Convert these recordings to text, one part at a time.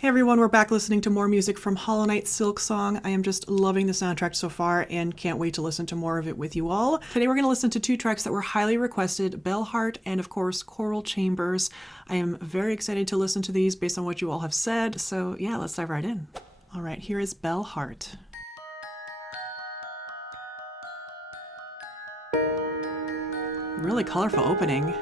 Hey everyone, we're back listening to more music from Hollow Knight's Silksong. I am just loving the soundtrack so far and can't wait to listen to more of it with you all. Today we're going to listen to two tracks that were highly requested, Bellhart and of course Choral Chambers. I am very excited to listen to these based on what you all have said, so yeah, let's dive right in. Alright, here is Bellhart. Really colorful opening.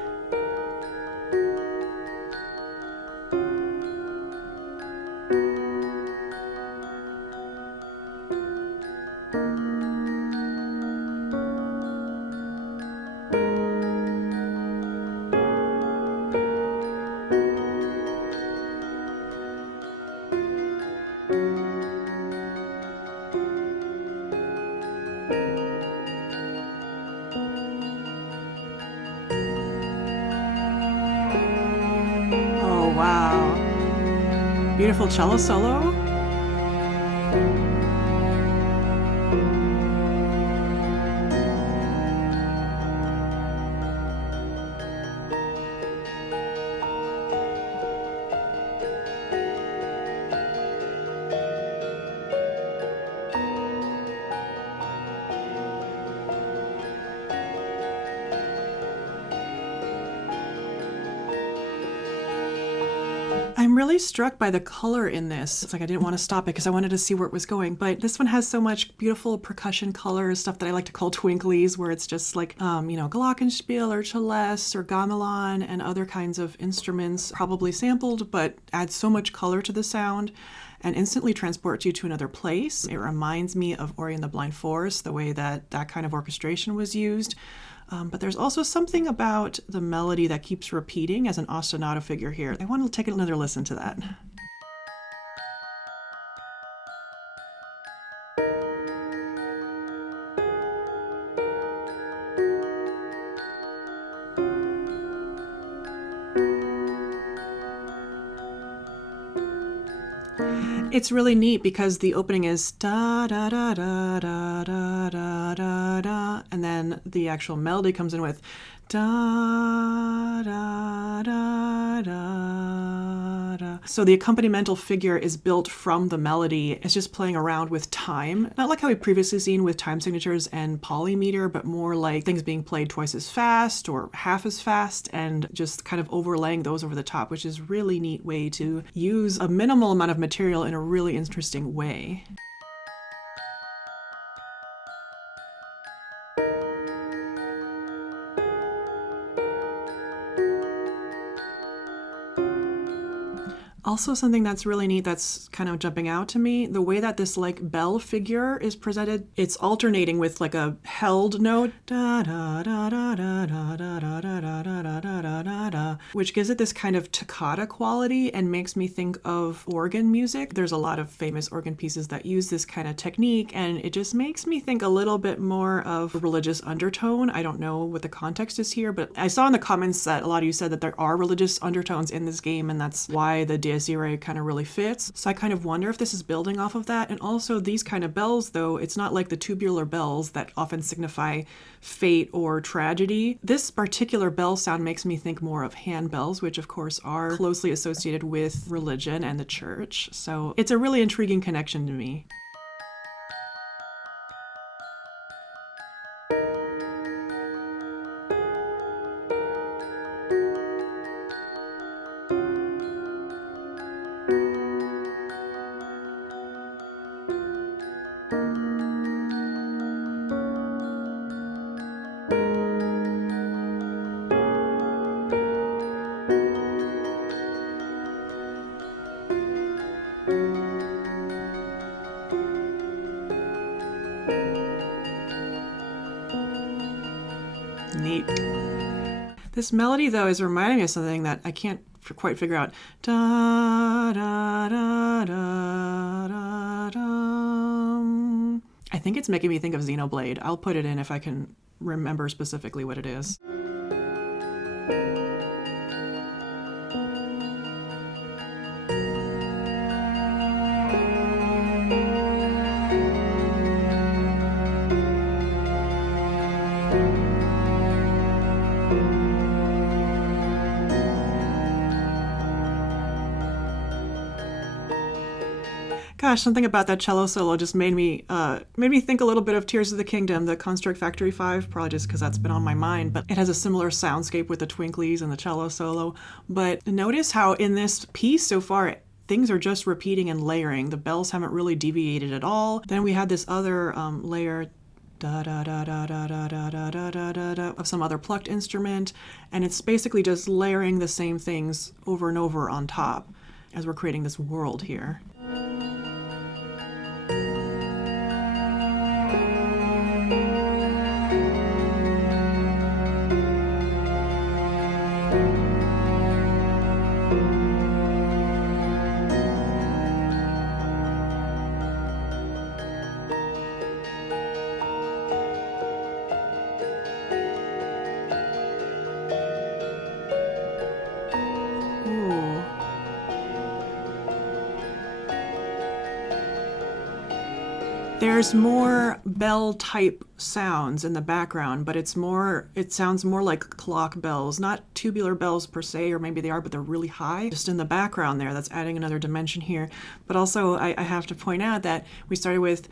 Oh wow. Beautiful cello solo. I'm really struck by the color in this. It's like I didn't want to stop it because I wanted to see where it was going. But this one has so much beautiful percussion colors, stuff that I like to call twinklies, where it's just like, glockenspiel or celeste or gamelan and other kinds of instruments, probably sampled, but adds so much color to the sound and instantly transports you to another place. It reminds me of Ori and the Blind Forest, the way that that kind of orchestration was used. But there's also something about the melody that keeps repeating as an ostinato figure here. I want to take another listen to that. It's really neat because the opening is da da da da da da da da da, and then the actual melody comes in with da da da da da. So the accompanimental figure is built from the melody. It's just playing around with time, not like how we've previously seen with time signatures and polymeter, but more like things being played twice as fast or half as fast, and just kind of overlaying those over the top, which is a really neat way to use a minimal amount of material in a really interesting way. Also, something that's really neat that's kind of jumping out to me, the way that this like bell figure is presented, it's alternating with like a held note, da da da da da da da da da da da da da da, which gives it this kind of toccata quality and makes me think of organ music. There's a lot of famous organ pieces that use this kind of technique, and it just makes me think a little bit more of a religious undertone. I don't know what the context is here, but I saw in the comments that a lot of you said that there are religious undertones in this game, and that's why the Dies Irae kind of really fits. So I kind of wonder if this is building off of that. And also these kind of bells, though, it's not like the tubular bells that often signify fate or tragedy. This particular bell sound makes me think more of handbells, which of course are closely associated with religion and the church. So it's a really intriguing connection to me. Neat. This melody, though, is reminding me of something that I can't quite figure out. Da, da, da, da, da, da. I think it's making me think of Xenoblade. I'll put it in if I can remember specifically what it is. Gosh, something about that cello solo just made me think a little bit of Tears of the Kingdom, the Construct Factory 5, probably just because that's been on my mind. But it has a similar soundscape with the twinklies and the cello solo. But notice how in this piece so far, things are just repeating and layering. The bells haven't really deviated at all. Then we had this other layer, da da da da da da da da da da da da, of some other plucked instrument, and it's basically just layering the same things over and over on top as we're creating this world here. There's more bell type sounds in the background, but it sounds more like clock bells, not tubular bells per se, or maybe they are, but they're really high. Just in the background there, that's adding another dimension here. But also I have to point out that we started with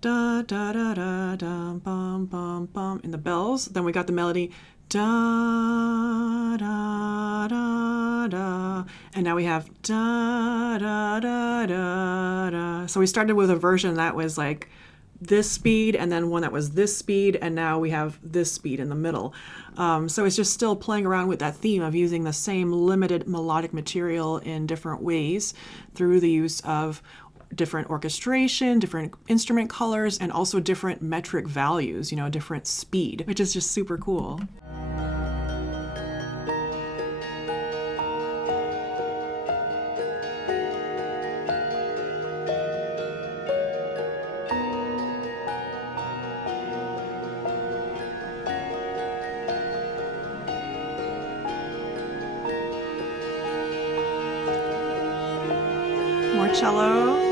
da da da da da bum bum bum in the bells, then we got the melody da da da da, and now we have da da da da da. So we started with a version that was like this speed, and then one that was this speed, and now we have this speed in the middle. So it's just still playing around with that theme of using the same limited melodic material in different ways through the use of different orchestration, different instrument colors, and also different metric values, different speed, which is just super cool. More cello.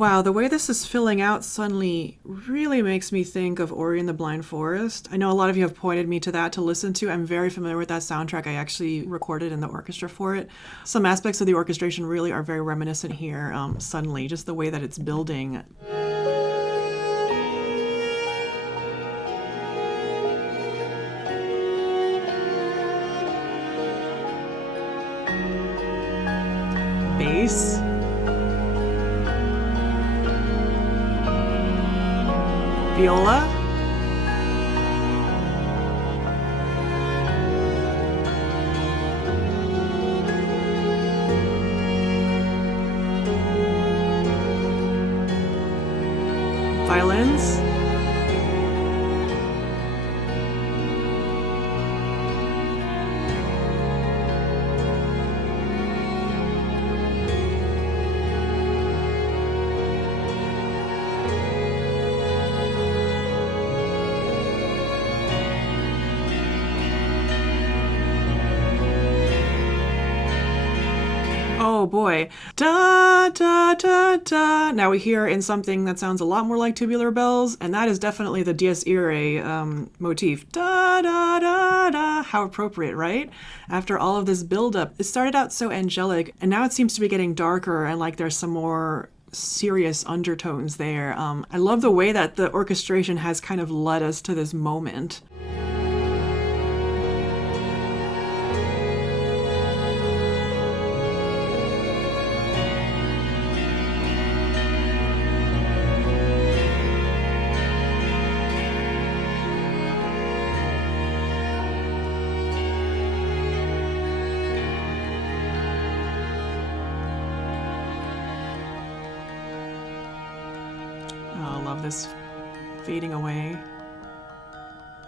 Wow, the way this is filling out suddenly really makes me think of Ori and the Blind Forest. I know a lot of you have pointed me to that to listen to. I'm very familiar with that soundtrack. I actually recorded in the orchestra for it. Some aspects of the orchestration really are very reminiscent here, suddenly, just the way that it's building. Bass. Viola. Violins. Oh boy. Da, da, da, da. Now we hear in something that sounds a lot more like tubular bells, and that is definitely the Dies Irae motif. Da, da, da, da. How appropriate, right? After all of this buildup, it started out so angelic, and now it seems to be getting darker and like there's some more serious undertones there. I love the way that the orchestration has kind of led us to this moment. Oh, I love this fading away.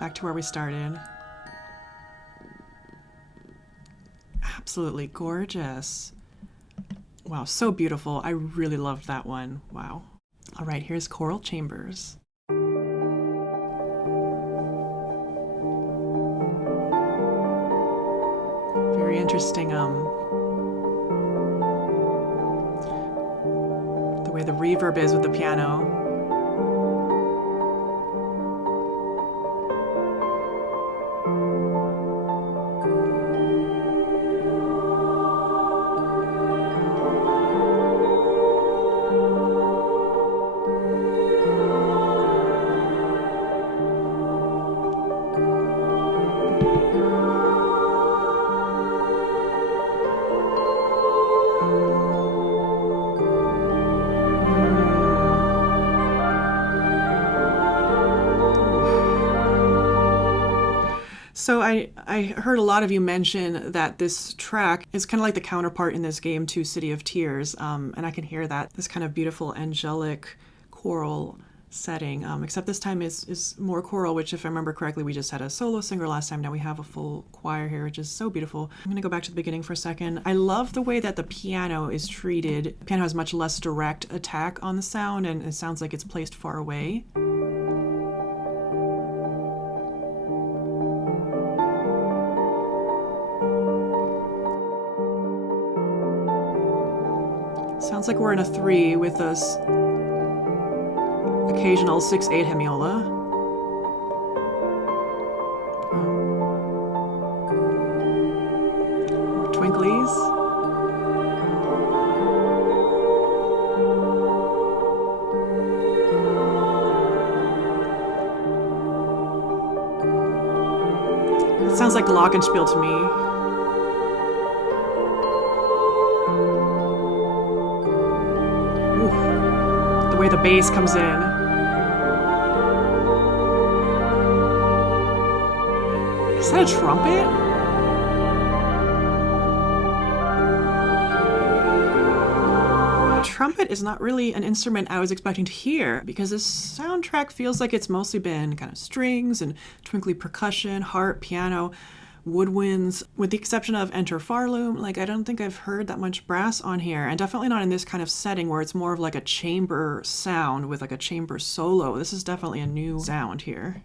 Back to where we started. Absolutely gorgeous. Wow, so beautiful. I really loved that one. Wow. All right, here's Choral Chambers. Very interesting, the way the reverb is with the piano. So I heard a lot of you mention that this track is kind of like the counterpart in this game to City of Tears, and I can hear that, this kind of beautiful angelic choral setting, except this time is more choral, which if I remember correctly, we just had a solo singer last time. Now we have a full choir here, which is so beautiful. I'm going to go back to the beginning for a second. I love the way that the piano is treated. The piano has much less direct attack on the sound, and it sounds like it's placed far away. Sounds like we're in a 3 with this occasional 6/8 hemiola. More twinklies. It sounds like glockenspiel to me. The way the bass comes in. Is that a trumpet? A trumpet is not really an instrument I was expecting to hear, because this soundtrack feels like it's mostly been kind of strings and twinkly percussion, harp, piano, woodwinds, with the exception of Enter Farloom. Like, I don't think I've heard that much brass on here, and definitely not in this kind of setting where it's more of like a chamber sound with like a chamber solo. This is definitely a new sound here.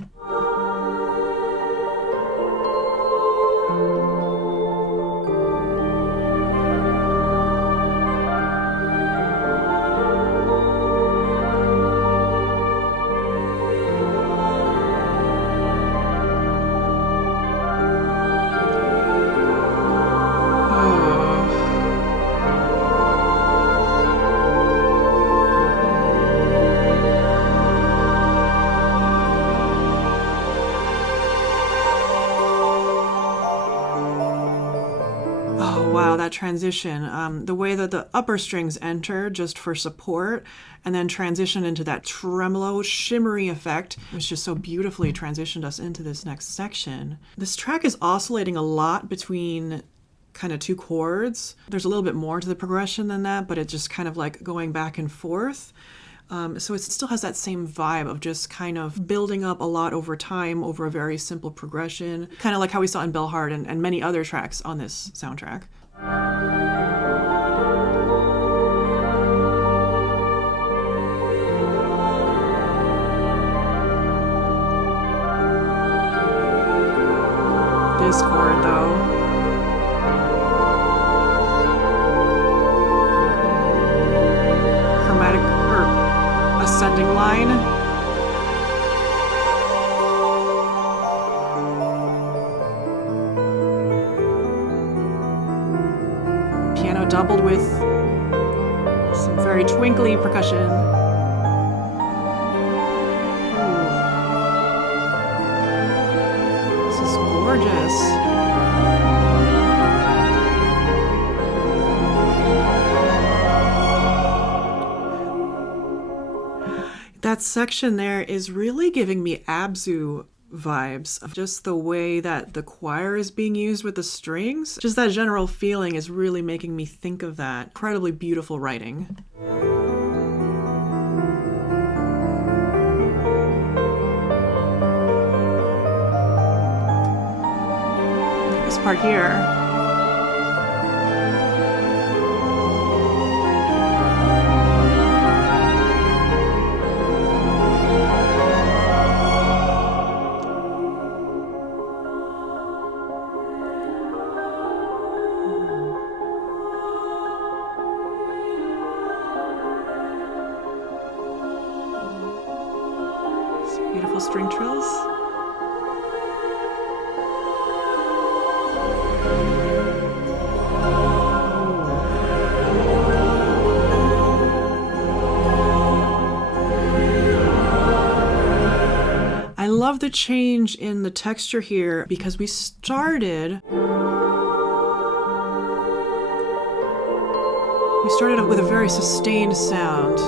Wow, that transition. The way that the upper strings enter just for support and then transition into that tremolo, shimmery effect, which just so beautifully transitioned us into this next section. This track is oscillating a lot between kind of 2 chords. There's a little bit more to the progression than that, but it's just kind of like going back and forth. So it still has that same vibe of just kind of building up a lot over time over a very simple progression, kind of like how we saw in Bellhart and many other tracks on this soundtrack. This chord, though. Chromatic or ascending line. Doubled with some very twinkly percussion. Ooh. This is gorgeous. That section there is really giving me Abzu vibes of just the way that the choir is being used with the strings. Just that general feeling is really making me think of that. Incredibly beautiful writing. This part here. string trills. I love the change in the texture here because we started out with a very sustained sound.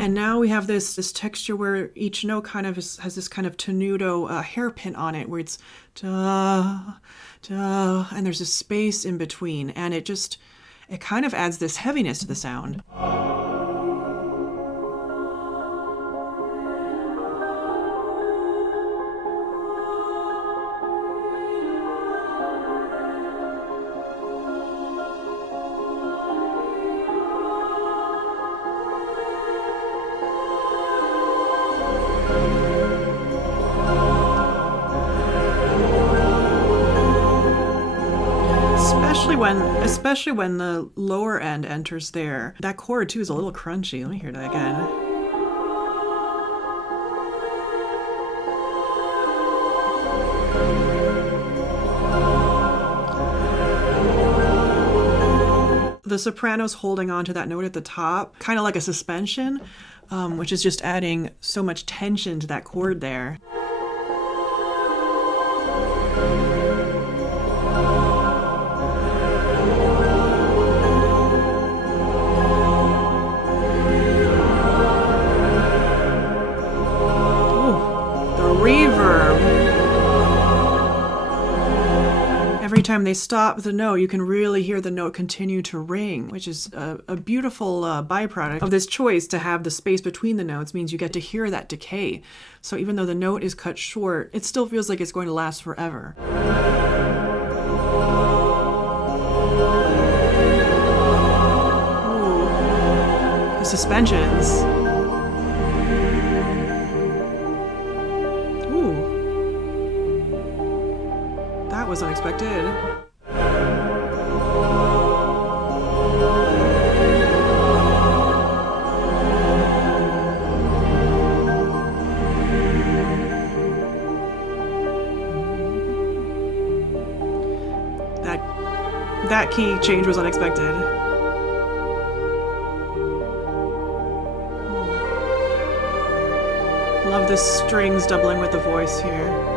And now we have this texture where each note kind of has this kind of tenuto hairpin on it, where it's da, da, and there's a space in between, and it kind of adds this heaviness to the sound. Especially when the lower end enters there. That chord too is a little crunchy. Let me hear that again. The soprano's holding on to that note at the top, kind of like a suspension, which is just adding so much tension to that chord there. Every time they stop the note, you can really hear the note continue to ring, which is a beautiful byproduct of this choice to have the space between the notes. Means you get to hear that decay. So even though the note is cut short, it still feels like it's going to last forever. Ooh. The suspensions. That was unexpected. That key change was unexpected. Love the strings doubling with the voice here.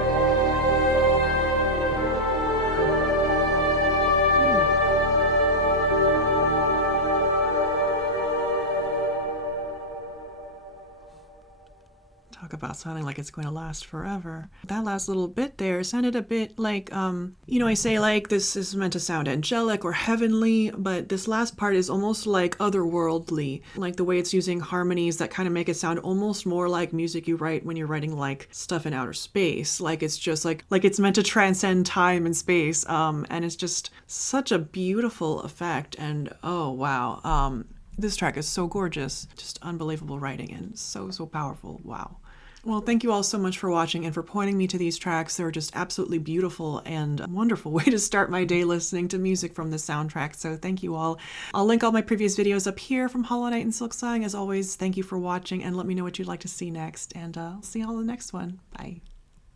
Talk about sounding like it's going to last forever. That last little bit there sounded a bit like, I say like this is meant to sound angelic or heavenly, but this last part is almost like otherworldly, like the way it's using harmonies that kind of make it sound almost more like music you write when you're writing like stuff in outer space. Like it's just like it's meant to transcend time and space. And it's just such a beautiful effect. And oh, wow. This track is so gorgeous, just unbelievable writing and so powerful. Wow. Well, thank you all so much for watching and for pointing me to these tracks. They're just absolutely beautiful and a wonderful way to start my day listening to music from the soundtrack. So thank you all. I'll link all my previous videos up here from Hollow Knight and Silksong. As always, thank you for watching and let me know what you'd like to see next. And I'll see you all in the next one. Bye.